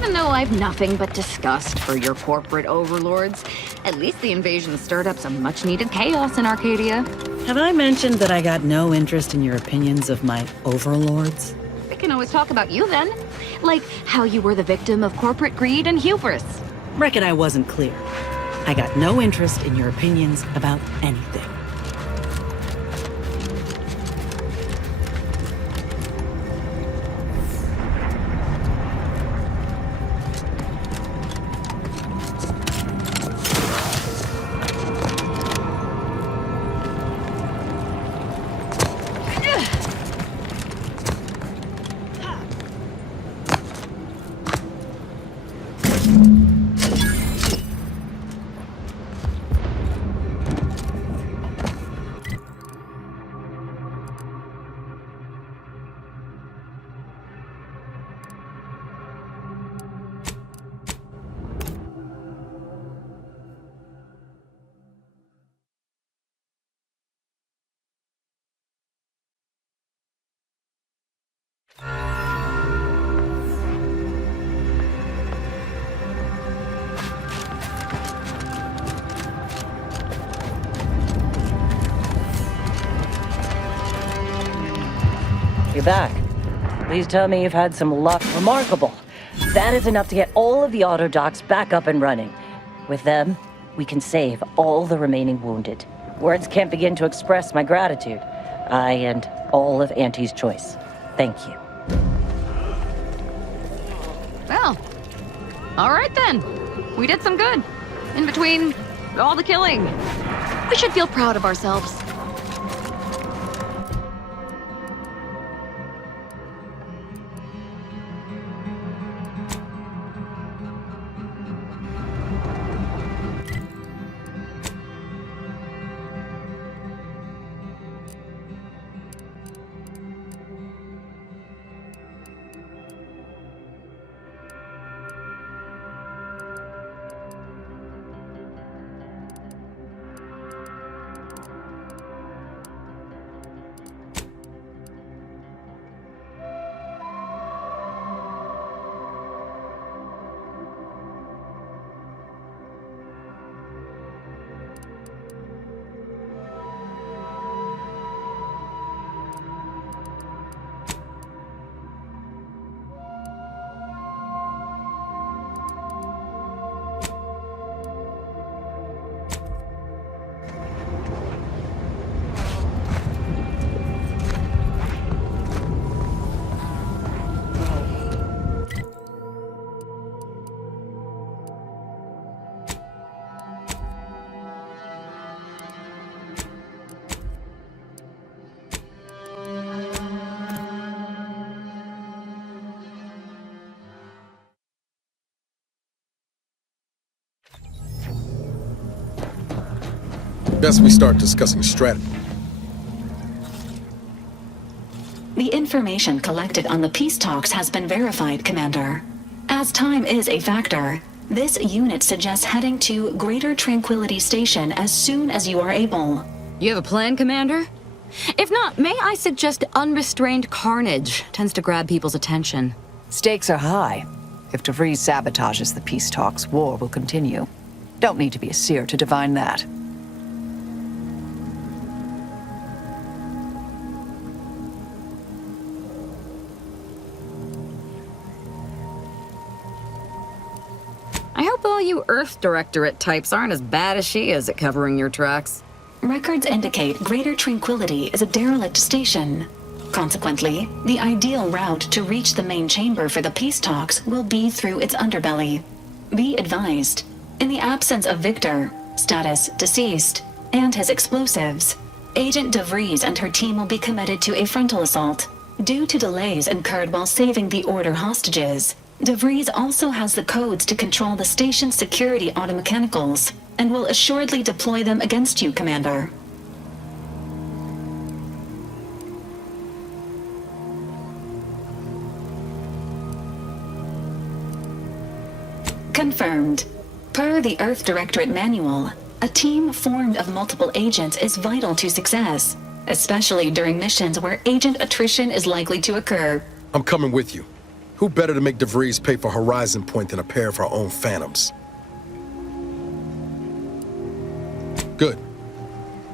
Even though I've nothing but disgust for your corporate overlords, at least the invasion stirred up some much-needed chaos in Arcadia. Have I mentioned that I got no interest in your opinions of my overlords? We can always talk about you then. Like how you were the victim of corporate greed and hubris. Reckon I wasn't clear. I got no interest in your opinions about anything. You're back. Please tell me you've had some luck. Remarkable. That is enough to get all of the auto docks back up and running. With them, we can save all the remaining wounded. Words can't begin to express my gratitude. I and all of Auntie's choice. Thank you. Well, all right then. We did some good. In between all the killing. We should feel proud of ourselves. Best we start discussing strategy. The information collected on the peace talks has been verified, Commander. As time is a factor, this unit suggests heading to Greater Tranquility Station as soon as you are able. You have a plan, Commander? If not, may I suggest unrestrained carnage tends to grab people's attention. Stakes are high. If DeVries sabotages the peace talks, war will continue. Don't need to be a seer to divine that. I hope all you Earth Directorate types aren't as bad as she is at covering your tracks. Records indicate Greater Tranquility is a derelict station. Consequently, the ideal route to reach the main chamber for the peace talks will be through its underbelly. Be advised, in the absence of Victor, status deceased, and his explosives, Agent DeVries and her team will be committed to a frontal assault. Due to delays incurred while saving the Order hostages, DeVries also has the codes to control the station's security automechanicals, and will assuredly deploy them against you, Commander. Confirmed. Per the Earth Directorate manual, a team formed of multiple agents is vital to success, especially during missions where agent attrition is likely to occur. I'm coming with you. Who better to make DeVries pay for Horizon Point than a pair of our own phantoms? Good.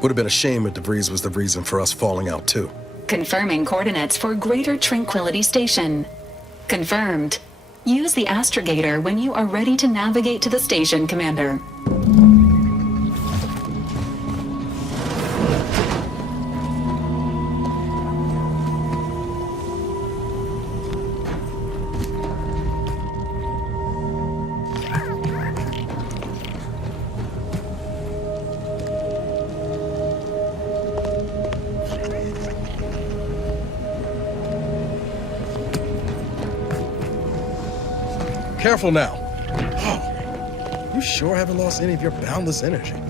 Would have been a shame if DeVries was the reason for us falling out too. Confirming coordinates for Greater Tranquility Station. Confirmed. Use the astrogator when you are ready to navigate to the station, Commander. Careful now. Oh, you sure haven't lost any of your boundless energy.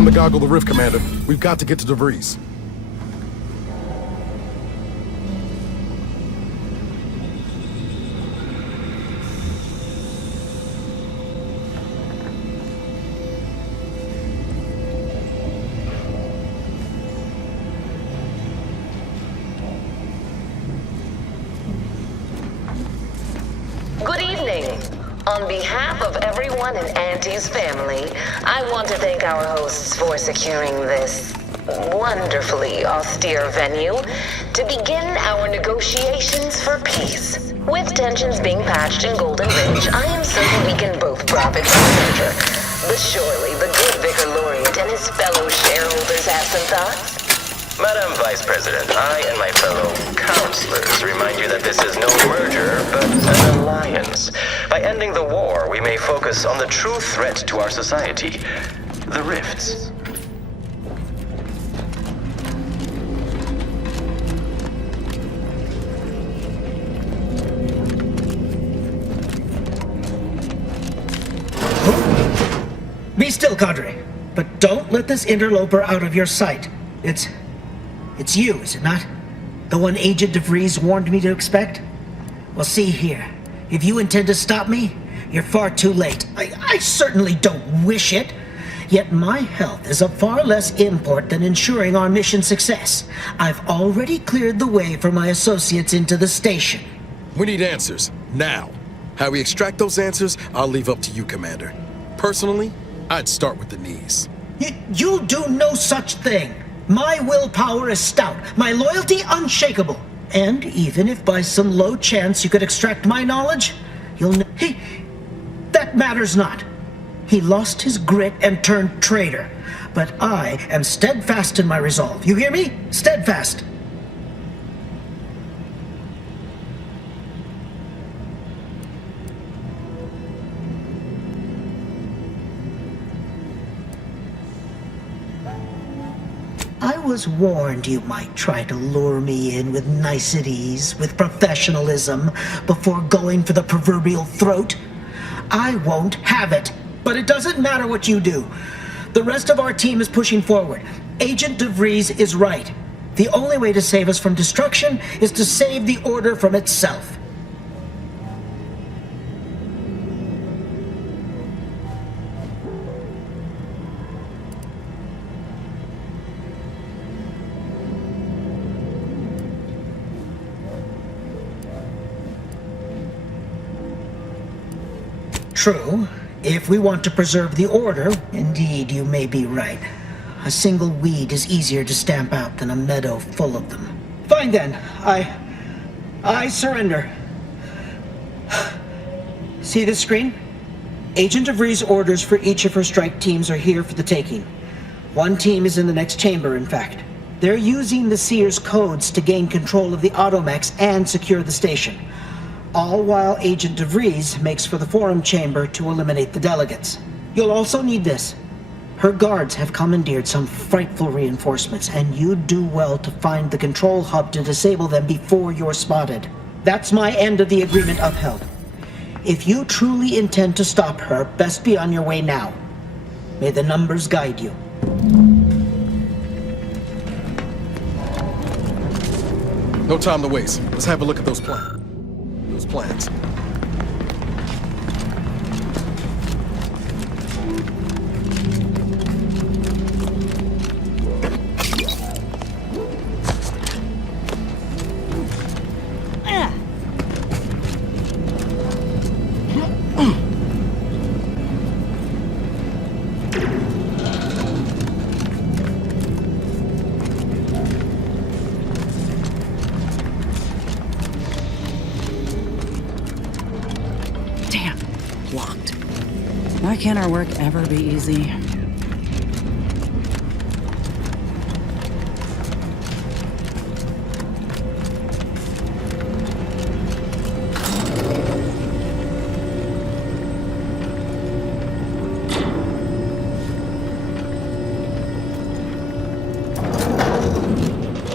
Time to goggle the rift, Commander. We've got to get to DeVries. Good evening. On behalf of everyone in Auntie's family, I want to thank our hosts for securing this wonderfully austere venue to begin our negotiations for peace. With tensions being patched in Golden Ridge, I am certain we can both profit from the merger. But surely the good Vicar Laureate and his fellow shareholders have some thoughts? Madam Vice President, I and my fellow counselors remind you that this is no merger, but an alliance. By ending the war, we may focus on the true threat to our society, the rifts. Be still, Cadre. But don't let this interloper out of your sight. It's you, is it not? The one Agent DeVries warned me to expect? Well, see here. If you intend to stop me, you're far too late. I certainly don't wish it. Yet my health is of far less import than ensuring our mission success. I've already cleared the way for my associates into the station. We need answers, now. How we extract those answers, I'll leave up to you, Commander. Personally, I'd start with the knees. You'll do no such thing. My willpower is stout, my loyalty unshakable. And even if by some low chance you could extract my knowledge, you'll know. That matters not. He lost his grit and turned traitor. But I am steadfast in my resolve. You hear me? Steadfast. I was warned you might try to lure me in with niceties, with professionalism, before going for the proverbial throat. I won't have it. But it doesn't matter what you do. The rest of our team is pushing forward. Agent DeVries is right. The only way to save us from destruction is to save the Order from itself. True. If we want to preserve the Order, indeed, you may be right. A single weed is easier to stamp out than a meadow full of them. Fine then. I surrender. See this screen? Agent DeVries' orders for each of her strike teams are here for the taking. One team is in the next chamber, in fact. They're using the Seer's codes to gain control of the automechs and secure the station. All while Agent DeVries makes for the forum chamber to eliminate the delegates. You'll also need this. Her guards have commandeered some frightful reinforcements, and you'd do well to find the control hub to disable them before you're spotted. That's my end of the agreement upheld. If you truly intend to stop her, best be on your way now. May the numbers guide you. No time to waste. Let's have a look at those plans. Locked. Why can't our work ever be easy?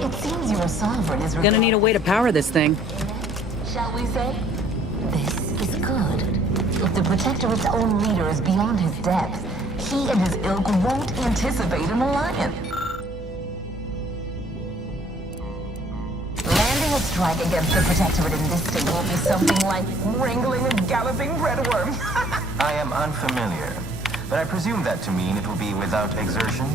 It seems your sovereign is Gonna need a way to power this thing. Shall we say? This is good. If the Protectorate's own leader is beyond his depth, he and his ilk won't anticipate an alliance. Landing a strike against the Protectorate in this state will be something like wrangling a galloping breadworm. I am unfamiliar, but I presume that to mean it will be without exertion.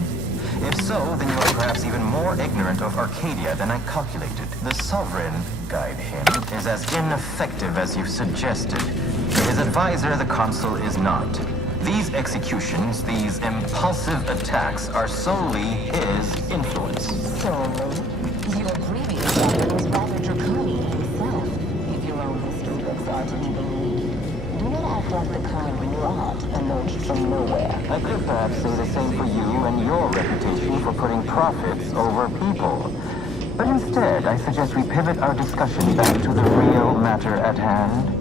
If so, then you are perhaps even more ignorant of Arcadia than I calculated. The Sovereign, guide him, is as ineffective as you suggested. His advisor, the Consul, is not. These executions, these impulsive attacks, are solely his influence. Solely? Your previous sovereign was rather draconian himself, if your own history books are to be believed. Do not act like the kind rot emerged from nowhere. I could perhaps say the same for you and your reputation for putting profits over people. But instead, I suggest we pivot our discussion back to the real matter at hand.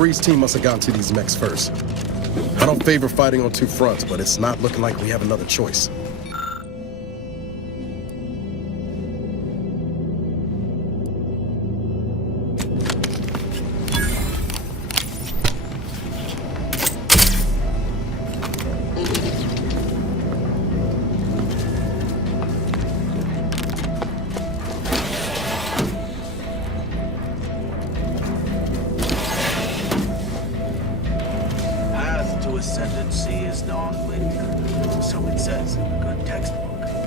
Bree's team must have gotten to these mechs first. I don't favor fighting on two fronts, but it's not looking like we have another choice. Ascendancy is non-linear, so it says in a good textbook.